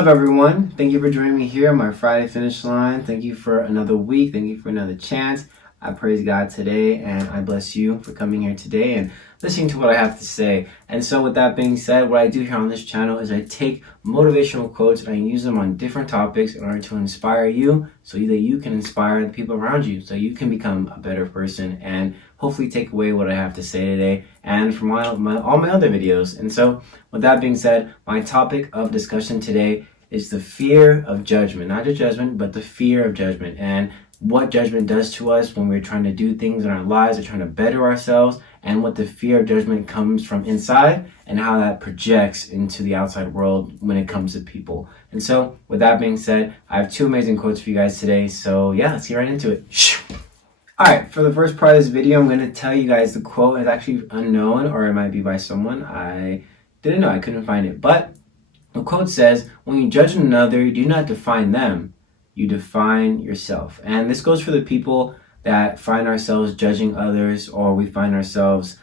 up, everyone? Thank you for joining me here on my Friday finish line. Thank you for another week. Thank you for another chance. I praise God today, and I bless you for coming here today and listening to what I have to say. And so with that being said, what I do here on this channel is I take motivational quotes and I use them on different topics in order to inspire you so that you can inspire the people around you, so you can become a better person and hopefully take away what I have to say today and from all my other videos. And so with that being said, my topic of discussion today is the fear of judgment. Not just judgment, but the fear of judgment and what judgment does to us when we're trying to do things in our lives or trying to better ourselves, and what the fear of judgment comes from inside and how that projects into the outside world when it comes to people. And so with that being said, I have two amazing quotes for you guys today. So yeah, let's get right into it. Alright, for the first part of this video, I'm going to tell you guys the quote is actually unknown, or it might be by someone. I didn't know, I couldn't find it. But the quote says, "When you judge another, you do not define them, you define yourself." And this goes for the people that find ourselves judging others, or we find ourselves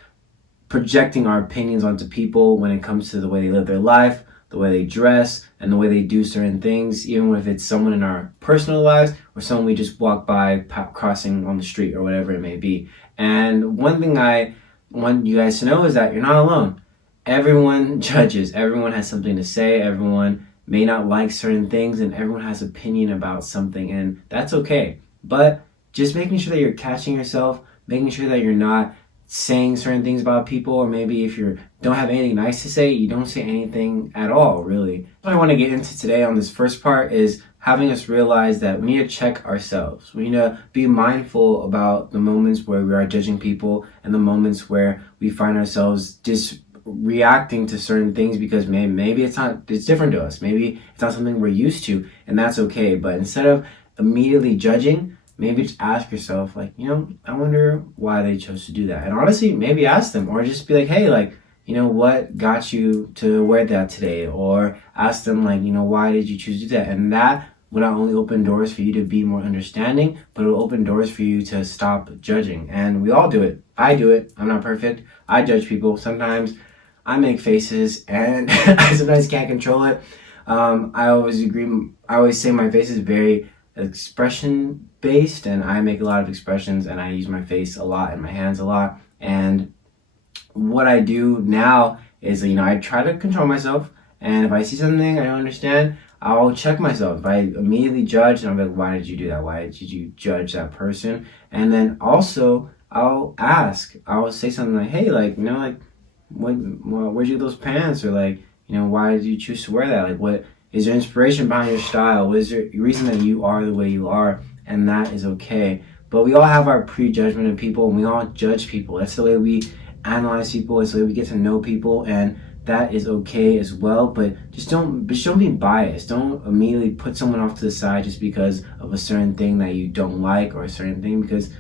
projecting our opinions onto people when it comes to the way they live their life, the way they dress, and the way they do certain things, even if it's someone in our personal lives or someone we just walk by crossing on the street or whatever it may be. And one thing I want you guys to know is that you're not alone. Everyone judges. Everyone has something to say. Everyone may not like certain things, and everyone has opinion about something, and that's okay. But just making sure that you're catching yourself, making sure that you're not saying certain things about people, or maybe if you don't have anything nice to say, you don't say anything at all, really. What I want to get into today on this first part is having us realize that we need to check ourselves. We need to be mindful about the moments where we are judging people and the moments where we find ourselves just reacting to certain things because maybe it's different to us. Maybe it's not something we're used to, and that's okay. But instead of immediately judging, maybe just ask yourself, like, I wonder why they chose to do that. And honestly, maybe ask them, or just be like, hey, like, what got you to wear that today? Or ask them, like, why did you choose to do that? And that will not only open doors for you to be more understanding, but it will open doors for you to stop judging. And we all do it. I do it. I'm not perfect. I judge people. Sometimes I make faces and I sometimes can't control it. I always say my face is very expression based, and I make a lot of expressions, and I use my face a lot and my hands a lot. And what I do now is, I try to control myself, and if I see something I don't understand, I'll check myself. If I immediately judge, and I'm like, why did you do that? Why did you judge that person? And then also I'll say something like, hey, like, where'd you get those pants? Or like, why did you choose to wear that? Like, what is your inspiration behind your style? What is your reason that you are the way you are? And that is okay. But we all have our prejudgment of people, and we all judge people. That's the way we analyze people. It's the way we get to know people, and that is okay as well. But just don't be biased. Don't immediately put someone off to the side just because of a certain thing that you don't like, or a certain thing, because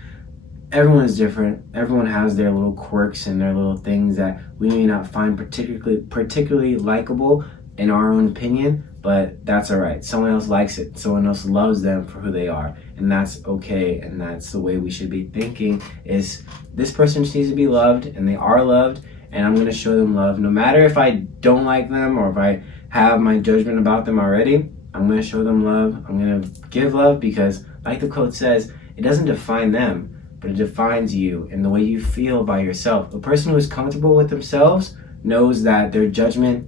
everyone is different. Everyone has their little quirks and their little things that we may not find particularly likable in our own opinion, but that's all right. Someone else likes it. Someone else loves them for who they are, and that's okay. And that's the way we should be thinking, is this person just needs to be loved, and they are loved, and I'm going to show them love. No matter if I don't like them or if I have my judgment about them already, I'm going to show them love. I'm going to give love, because like the quote says, it doesn't define them, but it defines you and the way you feel by yourself. A person who is comfortable with themselves knows that their judgment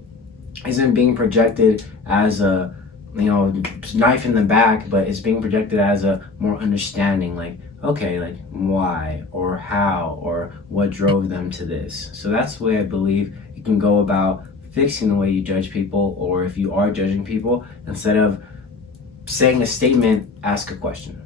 isn't being projected as a knife in the back, but it's being projected as a more understanding, like, okay, like, why or how or what drove them to this. So that's the way I believe you can go about fixing the way you judge people, or if you are judging people, instead of saying a statement, ask a question.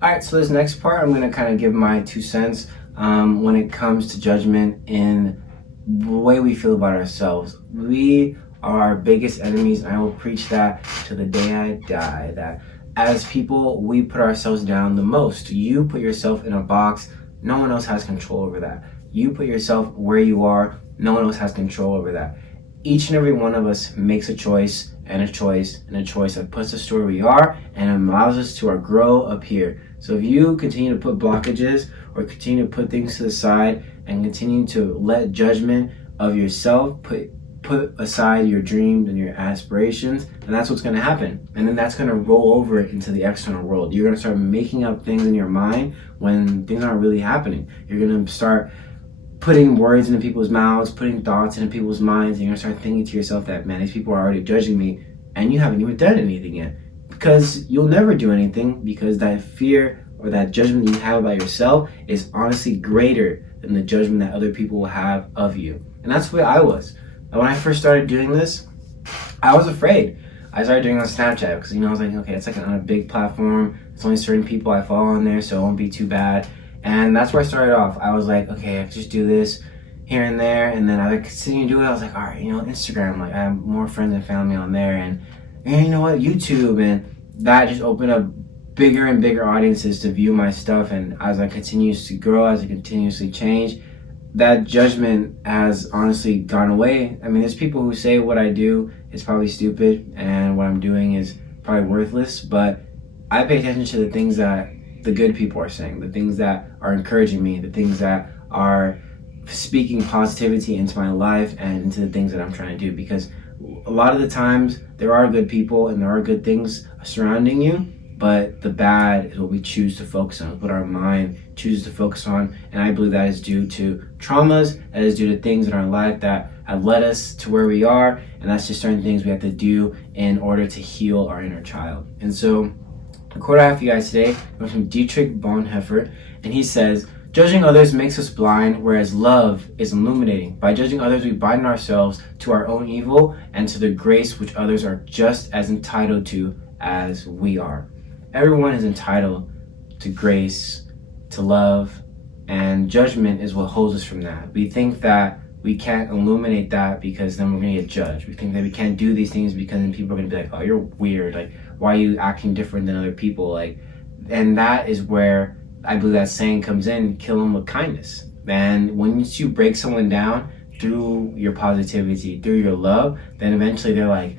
Alright, so this next part, I'm going to kind of give my 2 cents when it comes to judgment in the way we feel about ourselves. We are our biggest enemies, and I will preach that to the day I die, that as people, we put ourselves down the most. You put yourself in a box, no one else has control over that. You put yourself where you are, no one else has control over that. Each and every one of us makes a choice, and a choice, and a choice that puts us to where we are and allows us to grow up here. So if you continue to put blockages, or continue to put things to the side, and continue to let judgment of yourself put put aside your dreams and your aspirations, and that's what's going to happen. And then that's going to roll over into the external world. You're going to start making up things in your mind when things aren't really happening. You're going to start putting words into people's mouths, putting thoughts into people's minds, and you're going to start thinking to yourself that, man, these people are already judging me, and you haven't even done anything yet. Because you'll never do anything, because that fear or that judgment that you have about yourself is honestly greater than the judgment that other people will have of you. And that's the way I was. And when I first started doing this, I was afraid. I started doing it on Snapchat because, I was like, okay, it's like on a big platform. It's only certain people I follow on there, so it won't be too bad. And that's where I started off. I was like, okay, I can just do this here and there. And then I continued to do it. I was like, all right, Instagram, like I have more friends and family on there. And you know what, YouTube. And that just opened up bigger and bigger audiences to view my stuff. And as I continues to grow, as I continuously change, that judgment has honestly gone away. I mean, there's people who say what I do is probably stupid and what I'm doing is probably worthless, but I pay attention to the things that the good people are saying, the things that are encouraging me, the things that are speaking positivity into my life and into the things that I'm trying to do, because a lot of the times there are good people and there are good things surrounding you, but the bad is what we choose to focus on, what our mind chooses to focus on. And I believe that is due to traumas, that is due to things in our life that have led us to where we are, and that's just certain things we have to do in order to heal our inner child. And so the quote I have for you guys today comes from Dietrich Bonhoeffer, and he says, "Judging others makes us blind, whereas love is illuminating. By judging others, we bind ourselves to our own evil and to the grace which others are just as entitled to as we are." Everyone is entitled to grace, to love, and judgment is what holds us from that. We think that we can't illuminate that because then we're going to get judged. We think that we can't do these things because then people are going to be like, oh, you're weird. Like, why are you acting different than other people? And that is where I believe that saying comes in, kill them with kindness. And once you break someone down through your positivity, through your love, then eventually they're like,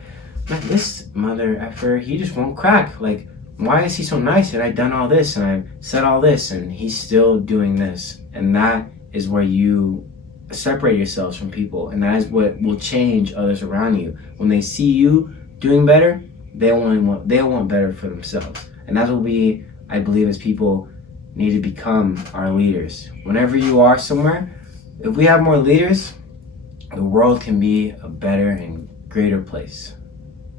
man, this mother effer, he just won't crack. Like, why is he so nice? And I've done all this and I've said all this and he's still doing this. And that is where you separate yourselves from people. And that is what will change others around you. When they see you doing better, they'll want better for themselves. And that's what we, I believe, as people need to become our leaders. Whenever you are somewhere, if we have more leaders, the world can be a better and greater place.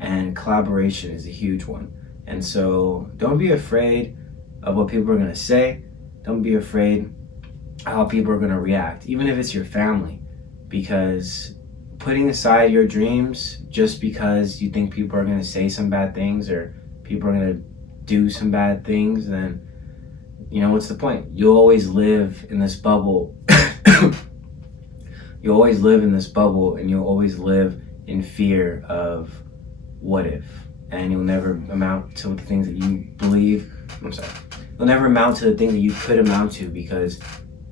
And collaboration is a huge one. And so don't be afraid of what people are going to say. Don't be afraid of how people are going to react, even if it's your family. Because putting aside your dreams just because you think people are going to say some bad things or people are going to do some bad things, then, what's the point? You'll always live in this bubble. You'll always live in this bubble and you'll always live in fear of what if. And you'll never amount to the things that you believe. You'll never amount to the things that you could amount to because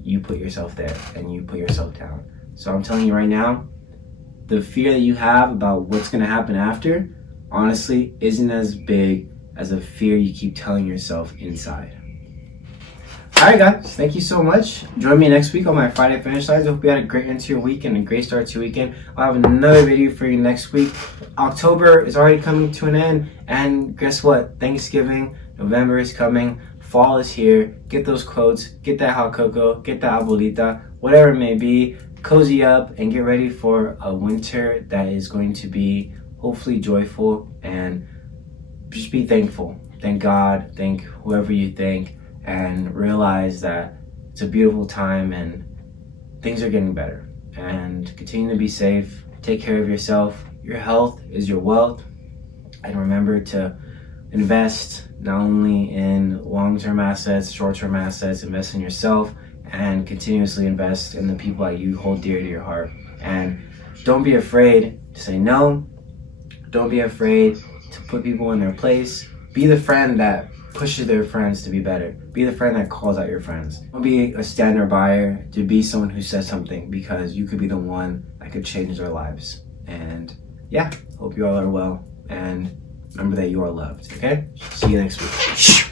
you put yourself there and you put yourself down. So I'm telling you right now, the fear that you have about what's going to happen after, honestly, isn't as big as the fear you keep telling yourself inside. Alright guys, thank you so much. Join me next week on my Friday Finish Lines. I hope you had a great end to your weekend and a great start to your weekend. I'll have another video for you next week. October is already coming to an end, and guess what? Thanksgiving, November is coming, fall is here. Get those quotes, get that hot cocoa, get that abuelita, whatever it may be. Cozy up and get ready for a winter that is going to be hopefully joyful, and just be thankful. Thank God, thank whoever you thank, and realize that it's a beautiful time and things are getting better. And continue to be safe, take care of yourself. Your health is your wealth, and remember to invest not only in long-term assets, short-term assets, invest in yourself, and continuously invest in the people that you hold dear to your heart. And don't be afraid to say no. Don't be afraid to put people in their place. Be the friend that pushes their friends to be better. Be the friend that calls out your friends. Don't be a stand-or buyer, to be someone who says something, because you could be the one that could change their lives. And yeah, hope you all are well, and remember that you are loved, okay? See you next week.